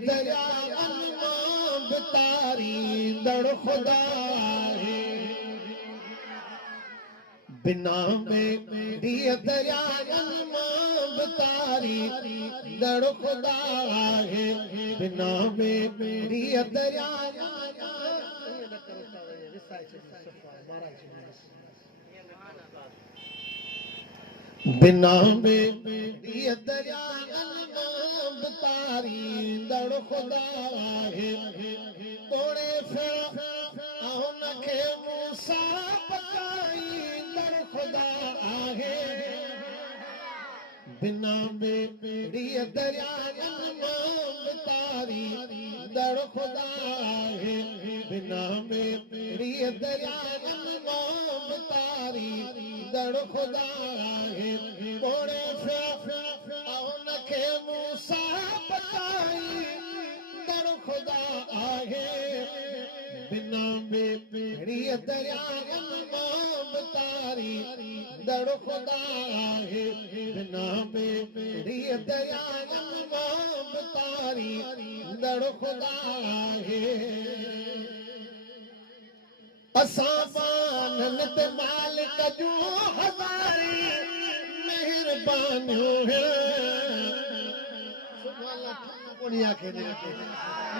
दरिया अनमां बतारी दड़ खुदा है बिना मेरी दरिया अनमां बतारी दड़ खुदा है बिना मेरी दरिया बिना मेरी दरिया अनमां बतारी दड़ खुदा है तोड़े फिर नखे मूसा पकाई दड़ खुदा है बिना मेरी दरिया अनमां बतारी दड़ खुदा है बिना मेरी दरिया अनमां बतारी दड़ खुदा है तोड़े फिर नखे मूसा पकाई दड़ खुदा है बिना मेरी दरिया अनमां बतारी दड़ खुदा है बिना मेरी दरिया अनमां बतारी दड़ खुदा है असां बानन ते मालिक जो हज़ारी मेहरबानियूं है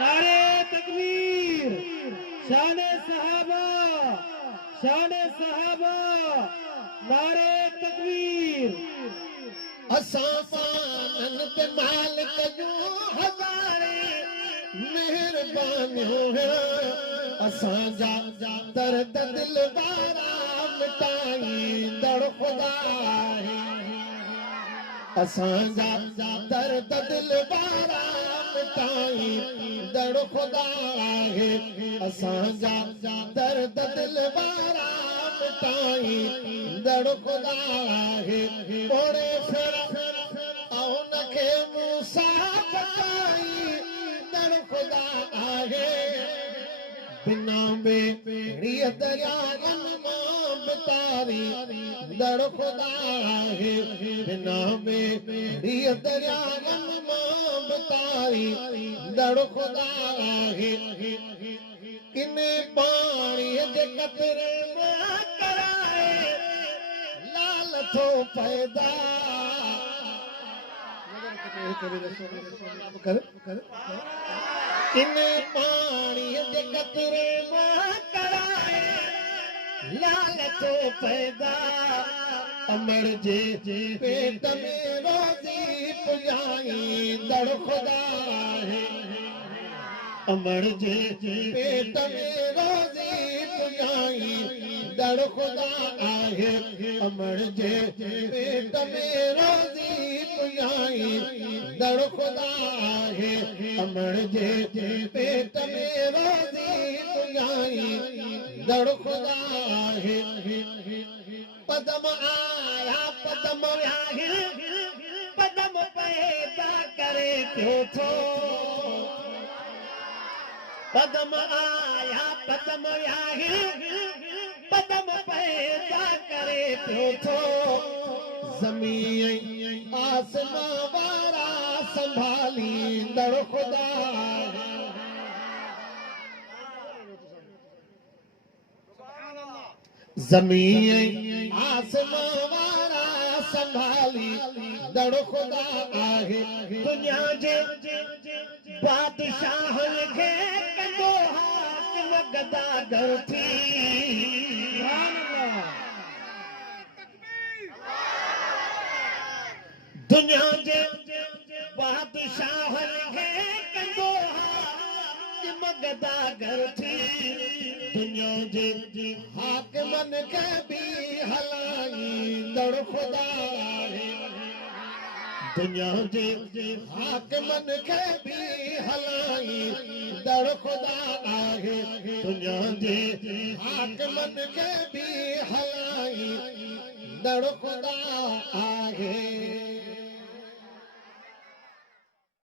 नारे तकबीर शान सहाबा नारे तकबीर असां बानन ते मालिक जो हज़ारी मेहरबानियूं है असां जा दर्द दिल वारा मिटाई दड़ खुदा है असां जा दर्द दिल वारा मिटाई दड़ खुदा है असां जा दर्द दिल वारा मिटाई दड़ खुदा है ओड़े फिर नखे मूसा पकाई दड़ खुदा है बिना मेरी दरिया अनमां बतारी दड़ खुदा है बिना मेरी दरिया अनमां बतारी दड़ खुदा है किने पानी जे कतरे में कराए लाल थो पैदा किने पानी जे कतरे में कराए लाल थो पैदा अमर जे पेट में रोज़ी पुजाई दड़ खुदा है अमर जे पेट में रोज़ी पुजाई दड़ खुदा है अमर जे पेट में रोज़ी पुजाई दड़ खुदा है अमर जे पेट में रोज़ी पुजाई दड़ खुदा है पदम आया पदम पदम पैदा करे क्यों थो पदम आया पदम पदम पैदा करे क्यों थो ज़मीन आसमां वारा संभाली दड़ खुदा ज़मीन आसमां वारा संभाली दड़ खुदा आहे दुनिया जे बादशाहन खे कंदो हाकिम गदागर थी दुनिया जे बादशाहन खे कंदो हाकिम गदागर थी दुनिया जे हाकिमन खे भी हलाई दड़ खुदा है दुनिया जे हाकिमन खे भी हलाई दड़ खुदा आहे दुनिया जे हाकिमन खे भी हलाई दड़ खुदा आहे